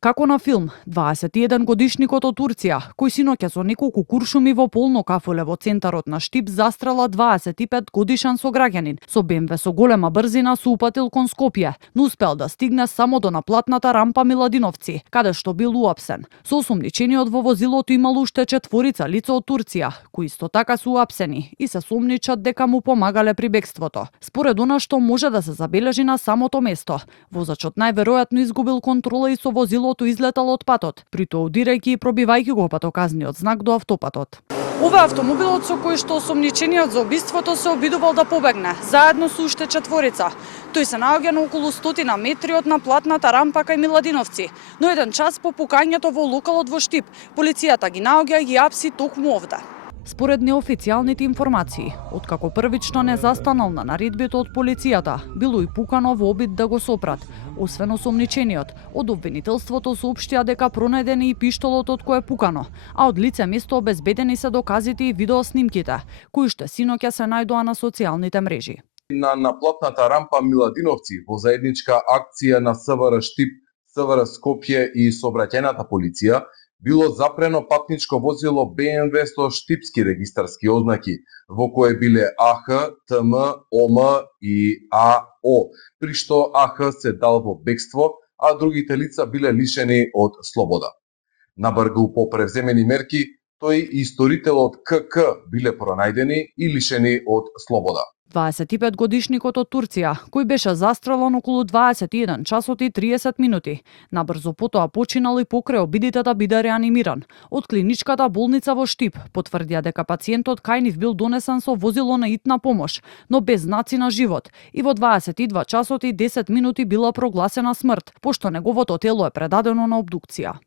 Како на филм, 21 годишникот од Турција, кој синоќа со неколку куршуми во полно кафуле во центарот на Штип застрела 25 годишен сограѓанин со БМВ со голема брзина се упатил кон Скопје, но успел да стигне само до наплатната рампа Миладиновци, каде што бил уапсен. Со осомничениот во возилото имало уште 4 лица од Турција, кои исто така се уапсени и се сомничат дека му помагале при бегството. Според она што може да се забележи на самото место, возачот најверојатно изгубил контрола и со возилото излетал од патот, притоа удирајќи и пробивајќи го патоказниот знак до автопатот. Ова автомобилот со кој што осомничениот за убиството се обидувал да побегне, заедно со уште 4. Тој се наоѓа на околу 100 метри од наплатната рампа кај Миладиновци, но еден час по пукањето во локалот во Штип, полицијата ги наоѓа и ги апси токму овде. Според неофицијалните информации, откако првично не застанал на наредбите од полицијата, било и пукано во обид да го сопрат. Освен осомничениот, од обвинителството соопштија дека пронајдени и пиштолот од кој е пукано, а од лице место обезбедени се доказите и видеоснимките, кои што синоќа се најдоа на социјалните мрежи. На наплатната рампа Миладиновци во заедничка акција на СВР Штип, СВР Скопје и сообраќајната полиција било запрено патничко возило БМВ со штипски регистарски ознаки, во кое биле АХ, ТМ, ОМ и АО, при што АХ се дал во бегство, а другите лица биле лишени од слобода. Набргу по превземени мерки, тој и сторителот КК биле пронајдени и лишени од слобода. 25 годишникот од Турција, кој беше застрелан околу 21 часот и 30 минути. Набрзо потоа починал и покрај обидите да биде реанимиран. Од клиничката болница во Штип потврдија дека пациентот кај нив бил донесен со возило на итна помош, но без знаци на живот, и во 22 часот и 10 минути била прогласена смрт, пошто неговото тело е предадено на обдукција.